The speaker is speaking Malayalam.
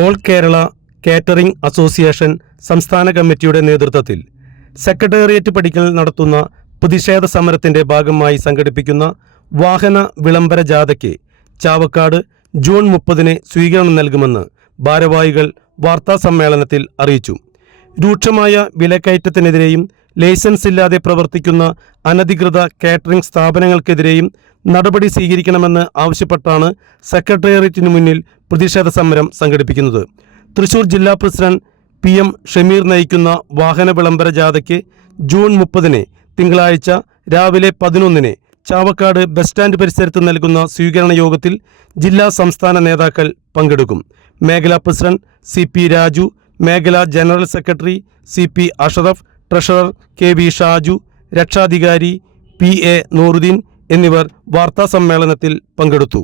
ഓൾ കേരള കാറ്ററിംഗ് അസോസിയേഷൻ സംസ്ഥാന കമ്മിറ്റിയുടെ നേതൃത്വത്തിൽ സെക്രട്ടേറിയറ്റ് പടിക്കൽ നടത്തുന്ന പ്രതിഷേധ സമരത്തിന്റെ ഭാഗമായി സംഘടിപ്പിക്കുന്ന വാഹന വിളംബര ജാഥയ്ക്ക് ചാവക്കാട് ജൂൺ മുപ്പതിന് സ്വീകരണം നൽകുമെന്ന് ഭാരവാഹികൾ വാർത്താസമ്മേളനത്തിൽ അറിയിച്ചു. രൂക്ഷമായ വിലക്കയറ്റത്തിനെതിരെയും ലൈസൻസ് ഇല്ലാതെ പ്രവർത്തിക്കുന്ന അനധികൃത കാറ്ററിംഗ് സ്ഥാപനങ്ങൾക്കെതിരെയും നടപടി സ്വീകരിക്കണമെന്ന് ആവശ്യപ്പെട്ടാണ് സെക്രട്ടേറിയറ്റിനു മുന്നിൽ പ്രതിഷേധ സമരം സംഘടിപ്പിക്കുന്നത്. തൃശൂർ ജില്ലാ പ്രസിഡന്റ് പി എം ഷമീർ നയിക്കുന്ന വാഹന വിളംബര ജാഥയ്ക്ക് ജൂൺ മുപ്പതിന് തിങ്കളാഴ്ച രാവിലെ പതിനൊന്നിന് ചാവക്കാട് ബസ് സ്റ്റാൻഡ് പരിസരത്ത് നൽകുന്ന സ്വീകരണ യോഗത്തിൽ ജില്ലാ സംസ്ഥാന നേതാക്കൾ പങ്കെടുക്കും. മേഖലാ പ്രസിഡന്റ് സി പി രാജു മേഖലാ general secretary C P Ashraf treasurer K V Shaju രക്ഷാധികാരി പി എ നൂറുദ്ദീൻ എന്നിവർ വാർത്താസമ്മേളനത്തിൽ പങ്കെടുത്തു.